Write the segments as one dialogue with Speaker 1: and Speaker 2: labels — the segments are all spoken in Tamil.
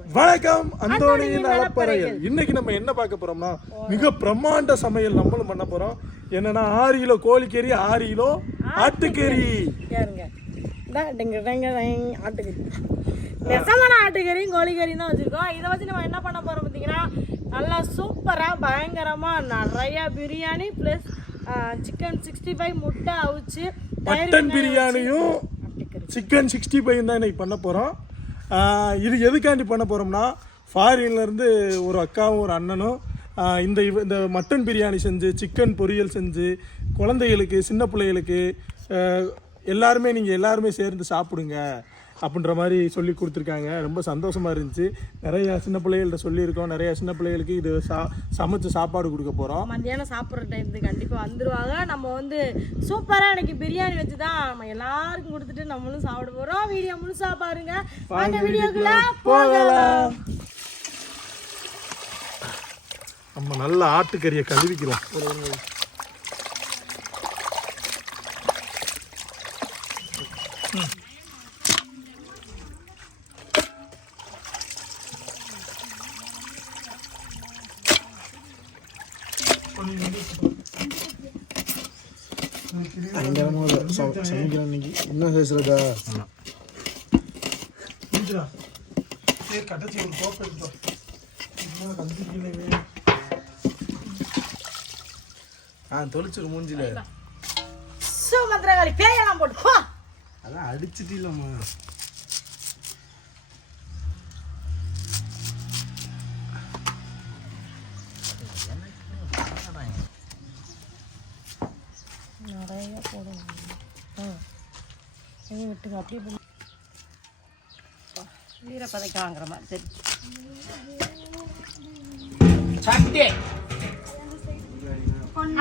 Speaker 1: வணக்கம் அந்தோணியின் அலப்பறைகள் இன்னைக்கு நம்ம என்ன பார்க்க போறோம்னா மிக பிரம்மாண்ட சமையல் நம்மளும் பண்ண போறோம். என்னன்னா ஆறு கிலோ கோழிக்கறி ஆறு கிலோ ஆட்டுக்கறி.
Speaker 2: ஆட்டுக்கறி. நெசமான ஆட்டுக்கறியும் கோழிக்கறியும் தான் வச்சுருக்கோம். இதை வச்சு நம்ம என்ன பண்ண போகிறோம் பார்த்தீங்கன்னா நல்லா சூப்பராக பயங்கரமாக நிறையா biryani plus chicken sixty five முட்டை அவிச்சு
Speaker 1: மட்டன் பிரியாணியும் சிக்கன் சிக்ஸ்டி ஃபைவ் தான் இன்னைக்கு பண்ண போறோம். ஆஹ் இது எதுக்காண்டி பண்ண போகிறோம்னா ஃபாரின்லேருந்து ஒரு அக்காவும் ஒரு அண்ணனும் இந்த இவ- இந்த மட்டன் பிரியாணி செஞ்சு சிக்கன் பொரியல் செஞ்சு குழந்தைகளுக்கு சின்ன பிள்ளைகளுக்கு எல்லாருமே நீங்கள் எல்லாருமே சேர்ந்து சாப்பிடுங்க. அப்படின்ற மாதிரி சொல்லி கொடுத்துருக்காங்க. ரொம்ப சந்தோஷமாக இருந்துச்சு. நிறைய சின்ன பிள்ளைகள்ட்ட சொல்லியிருக்கோம். நிறைய சின்ன பிள்ளைகளுக்கு இது சா சமைச்சு சாப்பாடு கொடுக்க போகிறோம்
Speaker 2: மத்தியானம் சாப்பிட்ற டைத்துக்கு கண்டிப்பாக வந்துருவாங்க. நம்ம வந்து சூப்பராக இன்னைக்கு பிரியாணி வச்சு தான் நம்ம எல்லாருக்கும் கொடுத்துட்டு நம்மளும் சாப்பிட போகிறோம் வீடியோ முழுசா பாருங்க. வாங்க வீடியோக்குள்ள போகலாம்.
Speaker 1: நம்ம நல்ல ஆட்டுக்கறியை கழுவிக்கிறோம்.
Speaker 3: ஆ தொளிச்சிரு மூஞ்சில.
Speaker 2: சுமந்திரகாளி பேயெல்லாம் போட்டு.
Speaker 3: அதான் அடிச்சிட்டு இல்லம்மா
Speaker 2: நிறைய போடணும் ஆ. விட்டுங்க அப்படியே போடு. வீரப்பதைக்கு வாங்குற மாதிரி சரி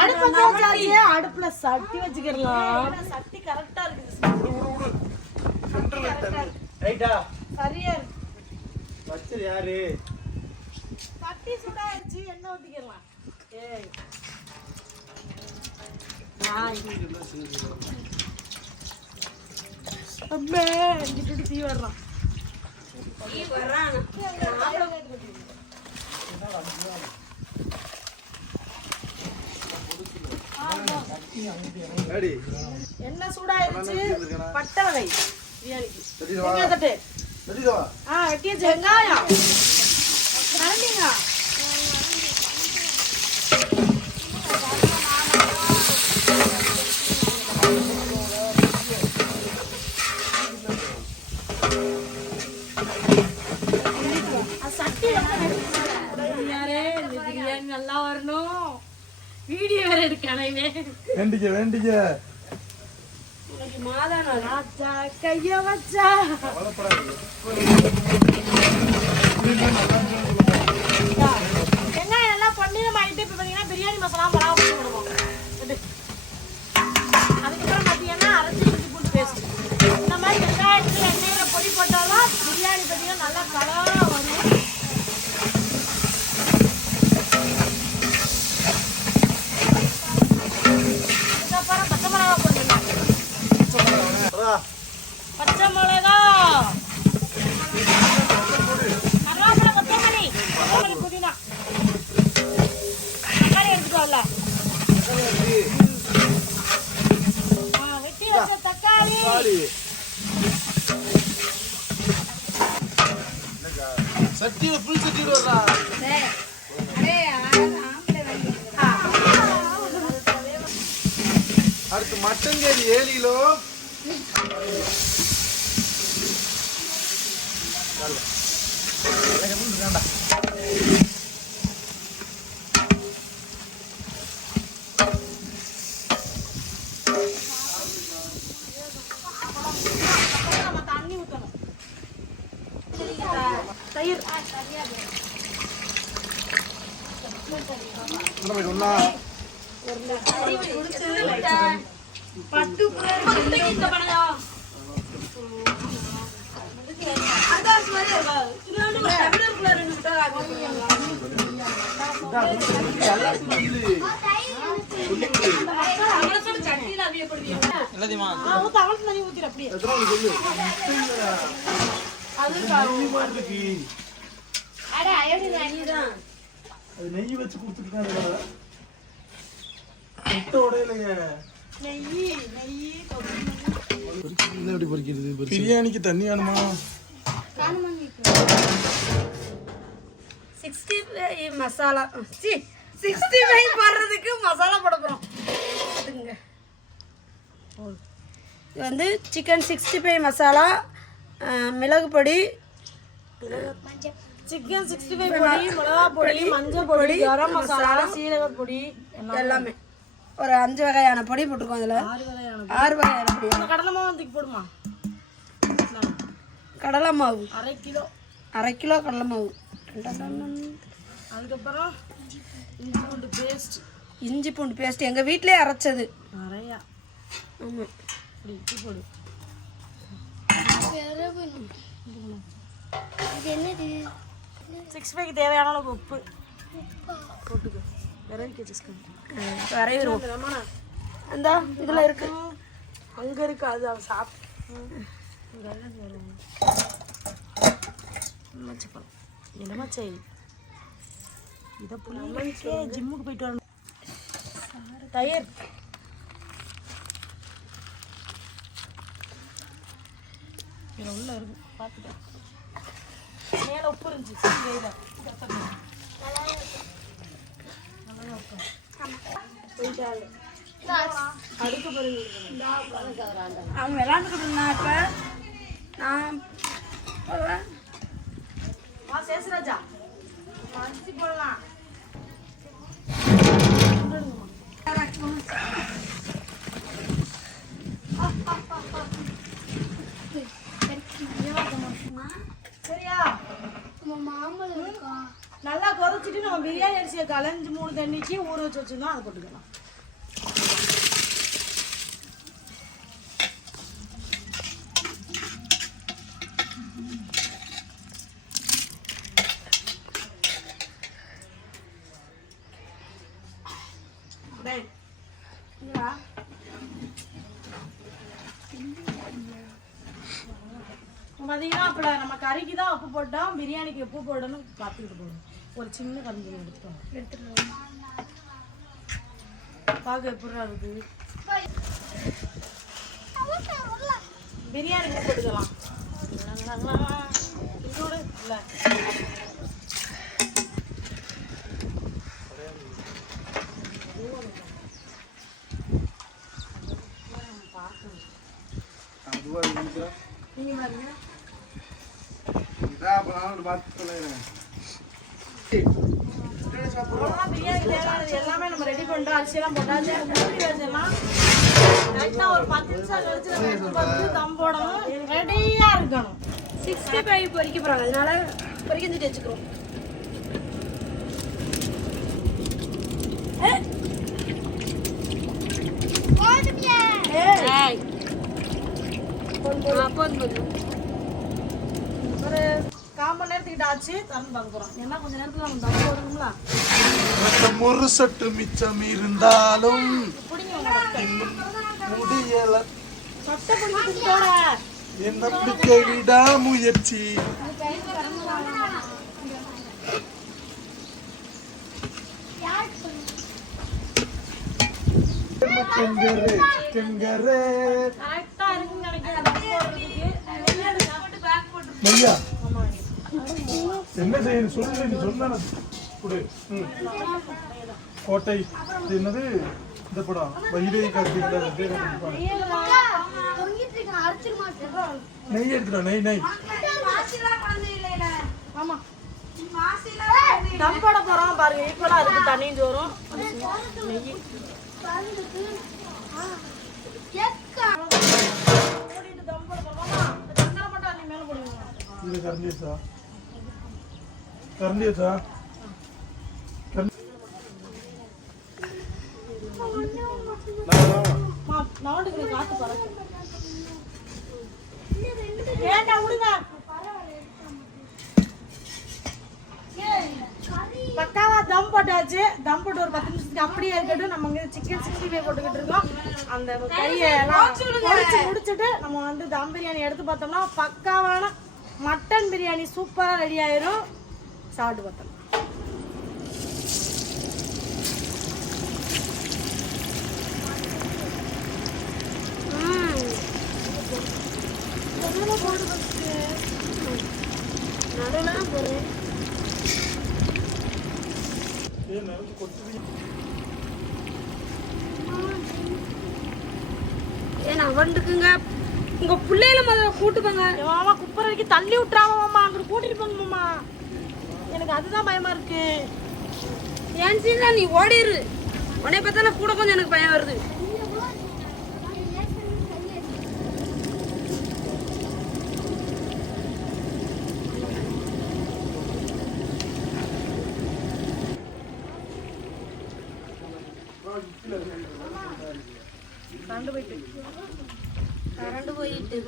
Speaker 2: அடுப்புல வச்சாச்சு, அடுப்புல சட்டி வச்சுக்கலாம் சட்டி கரெக்டா இருக்குது
Speaker 3: ரைட்டா
Speaker 2: சரியா இருக்கு
Speaker 3: யாரு
Speaker 2: சட்டி சுடாயிருச்சு எண்ணெய் ஊத்திக்கலாம் ஏய். அம்மே இங்கிட்டு தீ வர்றான் எண்ணெய் சூடாயிருச்சு? பட்டை வகை பிரியாணிக்கு வெங்காயம். கரண்டிங்க. நல்லா வரணும். வீடியோ வேற எடுக்கணும்
Speaker 1: வேண்டிக்க வேண்டிக்க.
Speaker 2: மாதானா ராஜா கைய வச்சா. வெங்காயம் நல்லா பொன்னிறம் ஆயிட்டு இப்போ பார்த்தீங்கன்னா பிரியாணி மசாலா மிளகா போட்டு விடுவோம். அதுக்கப்புறம் பார்த்தீங்கன்னா அரைச்சி இஞ்சி பூண்டு பேஸ்ட் இந்த மாதிரி வெங்காயத்துல எண்ணெயில் பொடி போட்டாலும் பிரியாணி பார்த்தீங்கன்னா நல்லா கலராக
Speaker 3: மட்டன் கறி ஏழு கிலோ.
Speaker 2: தயிர். அது
Speaker 1: நெய் வச்சு கொடுத்துட்டு முட்டை
Speaker 2: நெய்
Speaker 3: எப்படி பொறிக்கிறது
Speaker 1: பிரியாணிக்கு தண்ணி வேணுமா?
Speaker 2: சிக்ஸ்டி ஃபைவ் மசாலா. சிக்ஸ்டி ஃபைவ் போடுறதுக்கு மசாலா போட போகிறோம் அதுங்க இது வந்து சிக்கன் சிக்ஸ்டி ஃபைவ் மசாலா மிளகு பொடி சிக்கன் சிக்ஸ்டி ஃபைவ் பொடி மிளகா பொடி மஞ்சள் பொடி கரம் மசாலா சீரக பொடி எல்லாமே. ஒரு அஞ்சு வகையான பொடி போட்டிருக்கோம் அதில் ஆறு வகையான ஆறு வகையான பொடி. கடலை மாவு தூக்கி போடுமா? கடலை மாவு. அரை கிலோ. அரை கிலோ கடலை மாவு. அதுக்கப்புறம் இஞ்சி பூண்டு பேஸ்ட் இஞ்சி பூண்டு பேஸ்ட் எங்கள் வீட்டிலே அரைச்சது. நிறையா. ஆமாம் இப்படி இட்லி போடு. சிக்ஸ் ஃபைவ்க்கு தேவையான அளவுக்கு உப்பு. போட்டுக்கு. வச்சுக்கோங்க அந்த இதில் இருக்கு. அங்கே இருக்கு அது அவன் சாப்பிட்டு எலுமிச்சப்பழம் எலுமிச்சை இதை? புளிக்கே ஜிம்முக்கு போயிட்டு வரணும். தயிர். இதில் உள்ள இருக்கு பார்த்துட்டேன் மேலே உப்பு இருந்துச்சு அவங்க அவன் விளாண்டுக்கிட்டு இருந்தான் இப்போ நான் சேசராஜா வா போடலாம் சரியா நல்லா குறைச்சிட்டு நம்ம பிரியாணி அரிசியை கலைஞ்சு மூணு தண்ணிக்கு ஊற வச்சு வச்சுருந்தோம் அதை போட்டுக்கலாம் டேய், இங்க வா. பார்த்தீங்கன்னா அப்போ நம்ம கறிக்கு தான் பிரியாணிக்கு உப்பு போடணும்? பார்த்துக்கிட்டு போகணும். ஒரு சின்ன கரண்டி எடுத்துட்டோம் எடுத்துட்டு பார்க்க எப்படா இருக்கு பிரியாணி போட்டுக்கலாம் இதோட இல்லை. நீங்கள் எல்லாமே நம்ம ரெடி பண்ணிட்டோம். அரிசியெல்லாம் போட்டாச்சு. மூடி வச்சிடலாம் கரெக்டாக ஒரு பத்து நிமிஷம் கழிச்சு நம்ம எடுத்து பார்த்து தம் போடணும். ரெடியாக இருக்கணும். சிக்ஸ்டி ஃபைவ் பொரிக்க போகிறாங்க அதனால செஞ்சு வச்சுக்கிறோம். கால் மணி நேரத்துக்கிட்ட ஆச்சு திறந்து பார்க்க ஏன்னா கொஞ்ச நேரத்தில் நம்ம தம் போடணுங்களா
Speaker 1: ஒரு சொட்டு மிச்சம் இருந்தாலும் முடியல. என் நம்பிக்கை சிக்கன்கரே
Speaker 2: கரெக்டாக இருக்குன்னு
Speaker 1: என்ன செய்யணும் சொல்லு நீ சொன்ன கொடு. கோட்டை இது என்னது? இந்த படம் வைரை கார்த்திகை நெய் எடுத்துடா நெய் நெய்.
Speaker 2: ஆமா. தம் போட போறோம் பாருங்க. ஈக்குவலா இருக்கு தண்ணியும் சோறும். நெய். மூடிட்டு தம் போட போறோமா சக்கரை மட்டும் அள்ளி மேல போடுங்க
Speaker 1: இது கரண்டி வச்சா கரண்டி வச்சா
Speaker 2: விடுங்க பக்காவா தம் போட்டாச்சு. தம் போட்டு ஒரு பத்து நிமிஷத்துக்கு அப்படியே இருக்கட்டும். நம்ம இங்க சிக்கன் சிக்ஸ்டி ஃபைவ் போட்டுக்கிட்டு இருக்கோம். அந்த கையெல்லாம் முடிச்சுட்டு நம்ம வந்து தம் பிரியாணி எடுத்து பார்த்தோம்னா பக்காவான மட்டன் பிரியாணி சூப்பராக ரெடி ஆயிரும். சாப்பிட்டு பார்த்தோம்
Speaker 4: ஏன்னா வந்துக்குங்க உங்க பிள்ளைகள முதல்ல கூட்டு போங்க
Speaker 2: மாமா குப்பரை வரைக்கும் தள்ளி விட்டுறாம மாமா அங்கிட்டு கூட்டிட்டு போங்க மாமா. எனக்கு அதுதான் பயமா இருக்கு.
Speaker 4: ஏன் சீனா நீ ஓடிரு. உன்னை பார்த்தா கூட கொஞ்சம் எனக்கு பயம் வருது. கரண்ட் போயிட்டு.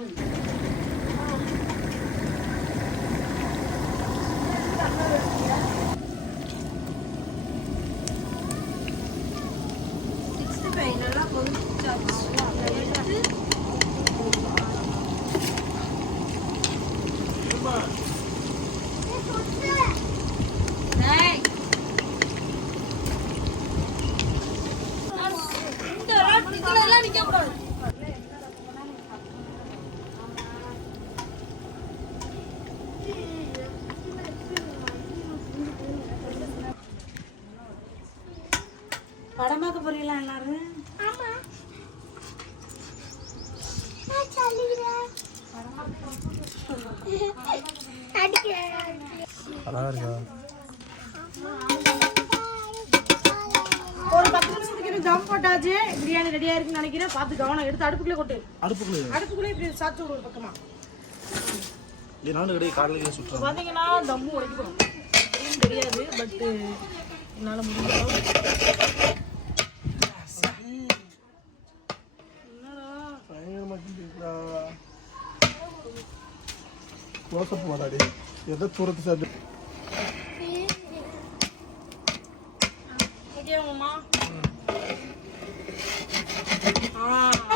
Speaker 4: சிக்ஸ்டி ஃபைவ் நல்லா கொஞ்சம் எடுத்து டேய். இந்த ரோட்டுக்குள்ள எல்லாம் நிக்க கூடாது
Speaker 2: படம் பார்க்க போறீங்களா எல்லாரும்?
Speaker 1: அழகா இருக்கா
Speaker 2: ஒரு பத்து நிமிஷத்துக்கு ஜம்ப் போட்டாச்சு பிரியாணி ரெடியா இருக்குன்னு நினைக்கிறேன் பார்த்து கவனம் எடுத்து அடுப்புக்குள்ளே கொட்டு
Speaker 3: அடுப்புக்குள்ளே
Speaker 2: அடுப்புக்குள்ளே இப்படி சாத்து ஒரு பக்கமா
Speaker 3: இல்லை நானும் கிடையாது காலையில் சுற்றுறேன்
Speaker 2: பார்த்தீங்கன்னா தம்மு உடைக்கணும் எப்படின்னு தெரியாது பட்டு என்னால் முடிஞ்ச
Speaker 1: க்ளோஸ்அப் வாடாடி எதை தூரத்து சாப்பிட்டு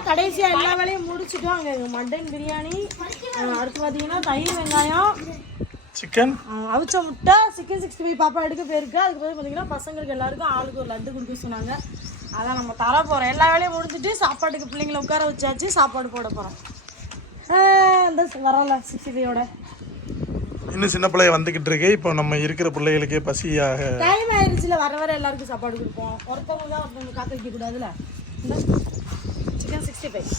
Speaker 2: கடைசியா எல்லா வேலையும் முடிச்சுட்டோம் அங்க மட்டன் பிரியாணி அடுத்து பார்த்தீங்கன்னா தயிர் வெங்காயம்
Speaker 1: சிக்கன்
Speaker 2: அவிச்ச முட்டை சிக்கன் சிக்ஸ்டி ஃபைவ் பாப்பா எடுக்க போயிருக்கு அதுக்கு பிறகு பார்த்தீங்கன்னா பசங்களுக்கு எல்லாருக்கும் ஆளுக்கு ஒரு லட்டு கொடுக்க சொன்னாங்க அதான் நம்ம தர போகிறோம் எல்லா வேலையும் முடிச்சுட்டு சாப்பாட்டுக்கு பிள்ளைங்களை உட்கார வச்சாச்சு சாப்பாடு போட போகிறோம் இந்த வரல சிக்ஸ்டி ஃபைவோட
Speaker 1: இன்னும் சின்ன பிள்ளைய வந்துகிட்டு இருக்கு இப்போ நம்ம இருக்கிற பிள்ளைகளுக்கே பசியாக
Speaker 2: டைம் ஆயிடுச்சுல வர வர எல்லாருக்கும் சாப்பாடு கொடுப்போம். ஒருத்தவங்க தான் ஒருத்தவங்க காக்க வைக்க கூடாதுல சிக்கன் சிக்ஸ்டி ஃபைவ்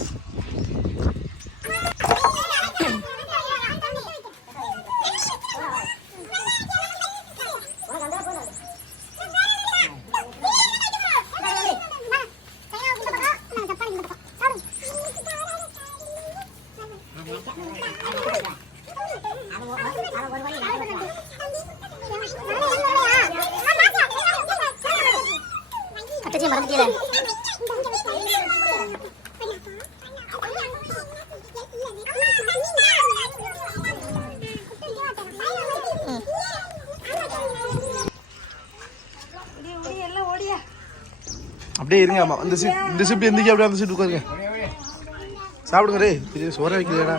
Speaker 3: இருங்க ஆமாம் இந்த சீட் இந்த சீட் எந்திரிக்க அப்படியே அந்த சீட் உட்காருங்க. சாப்பிடுங்க ரே பெரிய சோற வைக்கலையாடா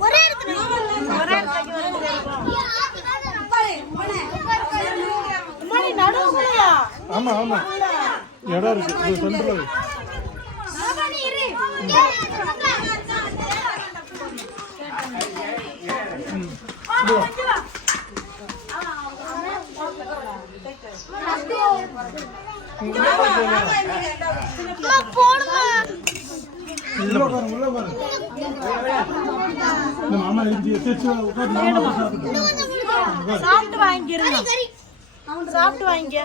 Speaker 5: ஒரே
Speaker 1: ஆமா ஆமா. இடம் இருக்கு. இது சென்டர்ல உள்ள மாமா மாமா சாப்பிட்டு
Speaker 2: வாங்கிக்கிறேன் சாப்பிட்டு வாங்கிக்க.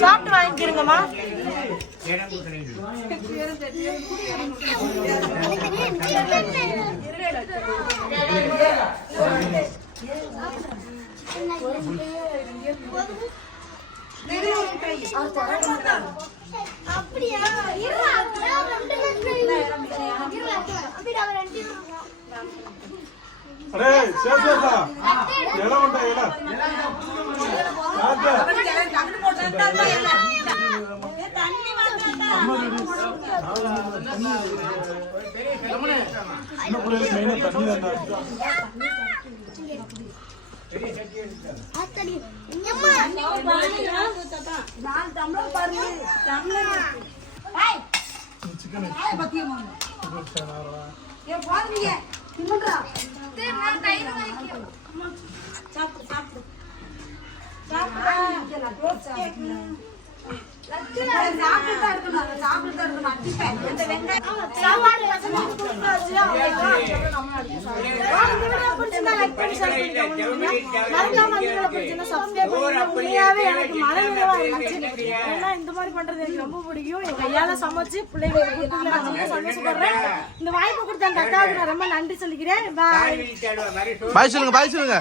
Speaker 2: சாப்பிட்டு வாங்கிக்கிறேங்கம்மா
Speaker 5: அப்படியா? இருடா, ரெண்டு நிமிஷம் இருடா. இருடா, அப்படிடா, அவன் ரெண்டு நிமிஷம்.
Speaker 4: அடே சேஷா இலை உண்டா இலை
Speaker 2: சாப்பாடு பிடிச்சிருந்தா like பண்ணி share பண்ணி comment பண்ணுங்க. மறக்காம அந்த வீடியோ பிடிச்சிருந்தா subscribe பண்ணுங்க. உண்மையாவே எனக்கு மனநிறைவா இருந்துச்சு. ஏன்னா இந்த மாதிரி பண்றது எனக்கு ரொம்ப பிடிக்கும். என் கையால சமைச்சு பிள்ளைங்களுக்கு கொடுத்ததுல நான் ரொம்ப சந்தோஷப்படுறேன். இந்த வாய்ப்பு கொடுத்த அந்த அக்காவுக்கு நான் ரொம்ப நன்றி சொல்லிக்கிறேன். பாய்
Speaker 3: பாய் சொல்லுங்க பாய் சொல்லுங்க.